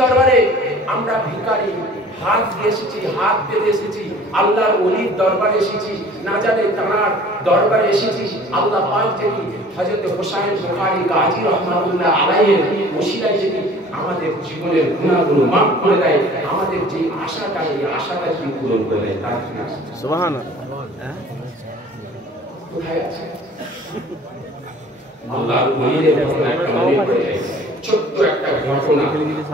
দরবারে আমরা ভিখারি হাত দিয়ে এসেছি, হাত পেতে এসেছি, আল্লাহর ওলির দরবারে এসেছি, না জানে তার দরবারে এসেছি। আল্লাহ পাক যদি হযরত হোসাইন বুখারী গাজী রাহমাতুল্লাহ আলাইহির ওসিলায় যদি আমাদের জীবনের গুনাহগুলো মাফ করে দেয়, আমাদের যে আশাটা, এই আশাটা কি পূরণ করে দেয়। তার সুবহানাল্লাহ। কোথায় আছে আল্লাহর ওলিদের ঘটনা? একটা মনে পড়ে যায়, ছোট্ট একটা ঘটনা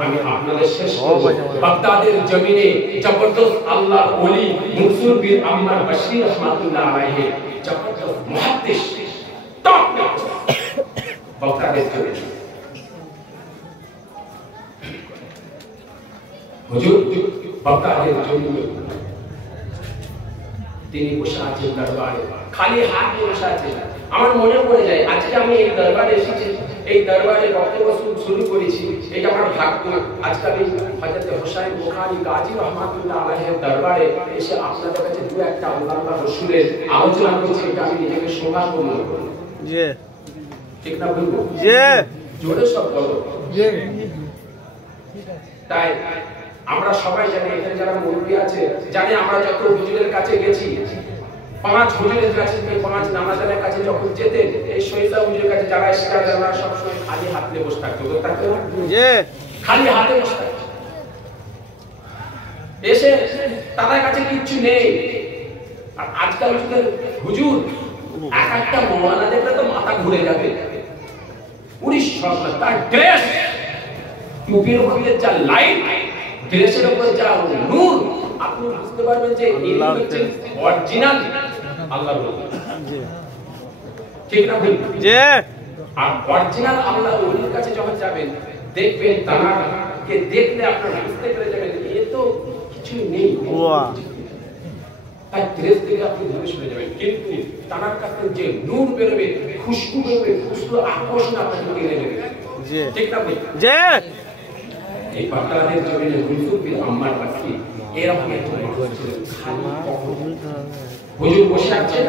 আমি আপনাদের শেষ করব। বাগদাদের জমিনে জবরদস্ত আল্লাহর ওলি মনসুর বিন আম্মার বাশির রাহমাতুল্লাহ আলাইহি, জবরদস্ত মুহাদ্দিস, টপ বাগদাদের জমিনে হুজুর বাগদাদের জমিনে তিনি বসে আছেন দরবারে, খালি হাত নিয়ে বসে আছেন। আমার মনে পড়ে যায় আজকে আমি এই দরবারে এসেছি, এই দরবারে বক্তব্য শুরু করেছি, এটা আমার ভাগ্য। আজকে আমি হযরত হোসাইন বুখারী গাজী রাহমাতুল্লাহ আলাইহির দরবারে এসে আপনাদের কাছে দু একটা আল্লাহর রাসূলের আলোচনা করছি। এটা আমি নিজেকে সৌভাগ্য মনে করি। জি ঠিক না বলবো? জি জোরে সব বলো। জি তাই আমরা সবাই জানি, এখানে যারা মুরব্বি আছে জানে, আমরা যত হুজুরের কাছে গেছি, 5 হুজুরের কাছে, 5 নামাজের কাছে যখন যেতেন, এই শহীদা হুজুরের কাছে যারা এসে যারা সব সময় খালি হাতে বসে থাকতো, থাকতো না? জি খালি হাতে বসে থাকতো। এসে তাদের কাছে কিচ্ছু নেই। আর আজকাল হুজুর এক একটা মওলানা দেখলে তো মাথা ঘুরে যাবে। 19 সরকার তার ড্রেস, টুপির উপরে যা লাইট, ড্রেসের উপরে যা নূর, আপনি বুঝতে পারবেন যে এই হচ্ছে অরিজিনাল আল্লাহর ওলি। জি ঠিক না ভাই? জি। আর অরিজিনাল আল্লাহর ওলির কাছে যখন যাবেন, দেখবেন তাকে দেখলে আপনারা বুঝতে পেরে যাবেন এ তো কিছু নেই। ওয়াও, তাই ড্রেস দেখে আপনি ধরে শুনে যাবেন, কিন্তু তার কাছে যে নূর বেরোবে, খুশবু বেরোবে, খুশবু আকর্ষণ আপনাকে কেড়ে নেবে। জি ঠিক না ভাই? জি। এই বাগদাদের জমিনে মনসুর বিন আম্মার বাশির এরকম একটা মানুষ ছিলেন, হুজুর বসে আছেন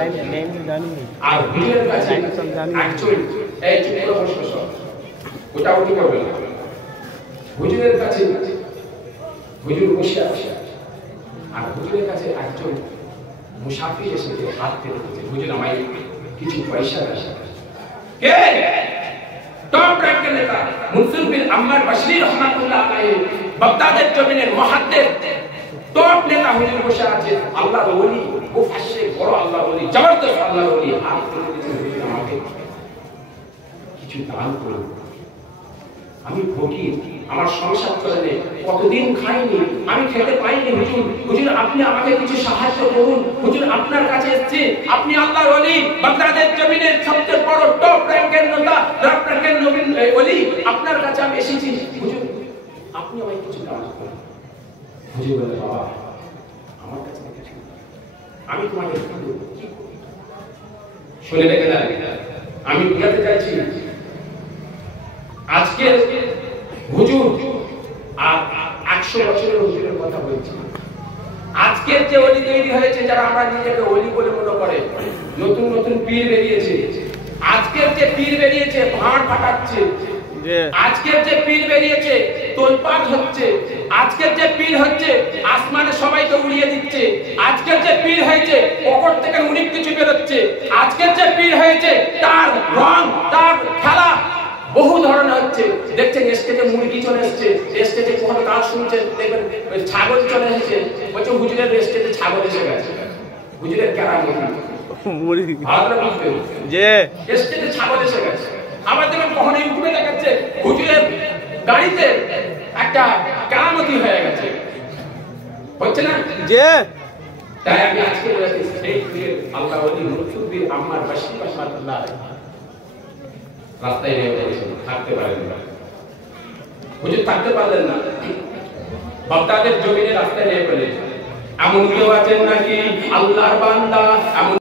আর হুজুরের কাছে একজন, এই চুপ করে বসে বসে ওটা উঠে করবেন না। হুজুরের কাছে হুজুর বসে আছে আর হুজুরের কাছে একজন মুসাফির এসে হাত পেতে দিয়েছে, হুজুর আমায় কিছু পয়সা দেন। কে? টপ র্যাঙ্কের নেতা মনসুর বিন আম্মার বাশির রাহমাতুল্লাহ আলাইহি, বাগদাদের জমিনের মুহাদ্দিস টপ নেতা হুজুর বসে আছে, আল্লাহর ওলি, মুফাসসির, বড় আল্লাহর ওলি, জবরদস্ত আল্লাহর ওলি। হাত তুলে দিয়েছেন, আমাকে কিছু দান করুন, আমি ফকির, আমার সংসার চলে নেই, কতদিন খাইনি, আমি খেতে পাইনি। হুজুর হুজুর আপনি আমাকে কিছু সাহায্য করুন। হুজুর আপনার কাছে এসেছি, আপনি আল্লাহর ওলি, বাগদাদের জমিনের সবচেয়ে বড় টপ র্যাঙ্কের নেতা, টপ র্যাঙ্কের নবীন ওলি, আপনার কাছে আমি এসেছি, হুজুর আপনি আমাকে কিছু দান করুন। হুজুর বলে, বাবা আমার কাছে কিছু, আমি তোমাকে কি করব? শুনে রেখে দেন, আমি বুঝাতে চাইছি আজকে হুজুর আর 100 বছরের হুজুরের কথা বলছি। আজকের যে ওলি তৈরি হয়েছে, যারা আমরা নিজেকে ওলি বলে মনে করে, নতুন নতুন পীর বেরিয়েছে, আজকের যে পীর বেরিয়েছে ভাঁড় ফাটাচ্ছে, আজকের যে পীর বেরিয়েছে তোলপাড় হচ্ছে, আজকের যে পীর হচ্ছে আসমানে সবাইকে উড়িয়ে দিচ্ছে, আজকের যে পীর হয়েছে পকেট থেকে অনেক কিছু বেরোচ্ছে, আজকের যে পীর হয়েছে তার রং, তার খেলা বহু ধরনের হচ্ছে। দেখছেন স্টেজে মুরগি চলে এসেছে, স্টেজে কোনো গান শুনছেন, দেখবেন ছাগল চলে এসেছে, বলছে হুজুরের স্টেজে ছাগল এসে গেছে, হুজুরের কেরামতি মুরগি ভালো বুঝবেন যে স্টেজে ছাগল এসে গেছে। আবার দেখবেন কখনো ইউটিউবে দেখাচ্ছে হুজুরের গাড়িতে একটা কেরামতি হয়ে গেছে, হচ্ছে না যে? তাই আমি আজকে বলেছি সেই আল্লাহর ওলি মনসুর বিন আম্মার বাশির রাহমাতুল্লাহ আলাইহি রাস্তায় নেমে পড়েছেন, থাকতে পারেন না, হুজুর থাকতে পারলেন না, বাগদাদের জমিনে রাস্তায় নেমে পড়েছেন। এমন কেউ আছেন নাকি আল্লাহর বান্দা, এমন